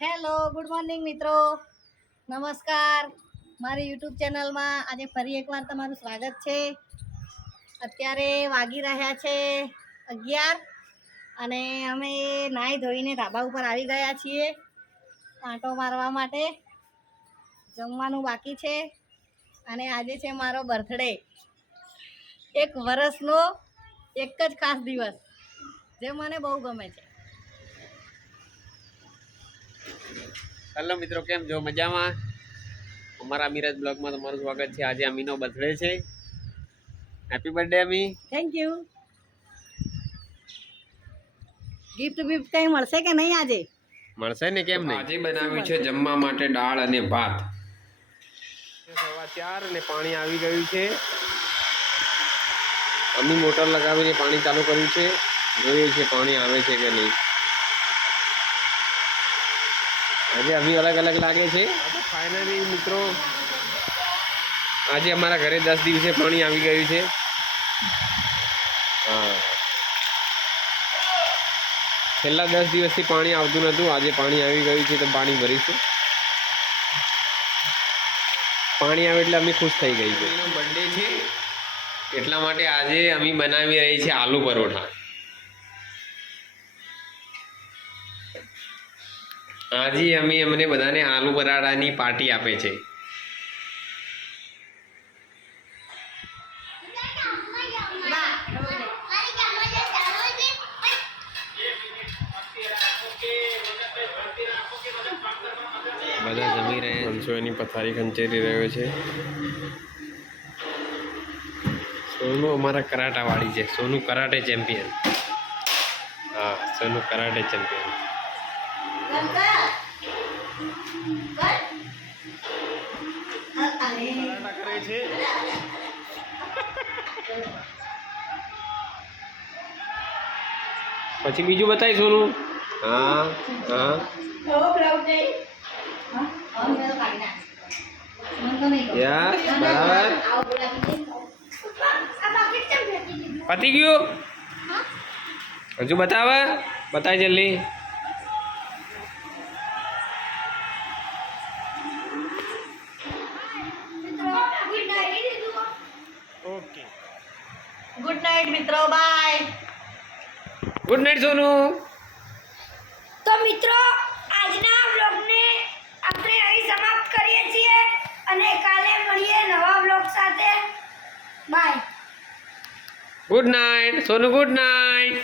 Hello good morning મિત્રો. નમસ્કાર. મારી યુટ્યુબ ચેનલમાં આજે ફરી એકવાર તમારું સ્વાગત છે. અત્યારે વાગી રહ્યા છે અગિયાર અને અમે નાહી ધોઈને ધાબા ઉપર આવી ગયા છીએ આંટો મારવા માટે. જમવાનું બાકી છે અને આજે છે મારો બર્થડે એક વર્ષનો એક જ ખાસ દિવસ, જે મને બહુ ગમે છે. હેલો મિત્રો કેમ જો મજામાં? અમારા મિરાજ બ્લોગમાં તમારું સ્વાગત છે. આજે અમીનો બર્થડે છે. Happy birthday Ami thank you gift બિફ્ટ કંઈ મળશે કે નહીં આજે? મળશે ને કેમ નહીં? આજે બનાવ્યું છે જમવા માટે દાળ અને ભાત. સવા ચાર અને પાણી આવી ગયું છે. અમી મોટર લગાવીને પાણી ચાલુ કર્યું છે. જોઈએ છે પાણી આવે છે કે નહીં. આજે અમી અલગ અલગ લાગે છે. ફાઇનલી મિત્રો આજે અમારા ઘરે દસ દિવસે પાણી આવી ગયું છે. હા. છેલ્લા દસ દિવસથી પાણી આવતું નહોતું આજે પાણી આવી ગયું છે તો પાણી ભરીશું. પાણી આવે એટલે અમે ખુશ થઈ ગઈ છે. બર્થડે છે. એટલા માટે આજે અમે બનાવી રહી છે આલુ પરોઠા. આજે અમે અમને બધાને આલુ પરાઠાની પાર્ટી આપે છે. બધા જમી રહ્યા હંસો એની પથારી ખંચેરી રહ્યો છે. સોનુ અમારા કરાટા વાળી છે. Sonu karate champion. હા સોનુ કરાટે ચેમ્પિયન. કરે. છે. પછી બીજું બતાવી સોનું. હા હા. યસ બરાબર. પતી ગયું? હજુ બતાવે? બતાય જલ્દી ઓકે ગુડ નાઇટ મિત્રો બાય ગુડ નાઇટ સોનુ તો મિત્રો આજના બ્લોગને આપણે અહીં સમાપ્ત કરીએ છીએ અને કાલે મળીએ નવા બ્લોગ સાથે. Bye good night Sonu good night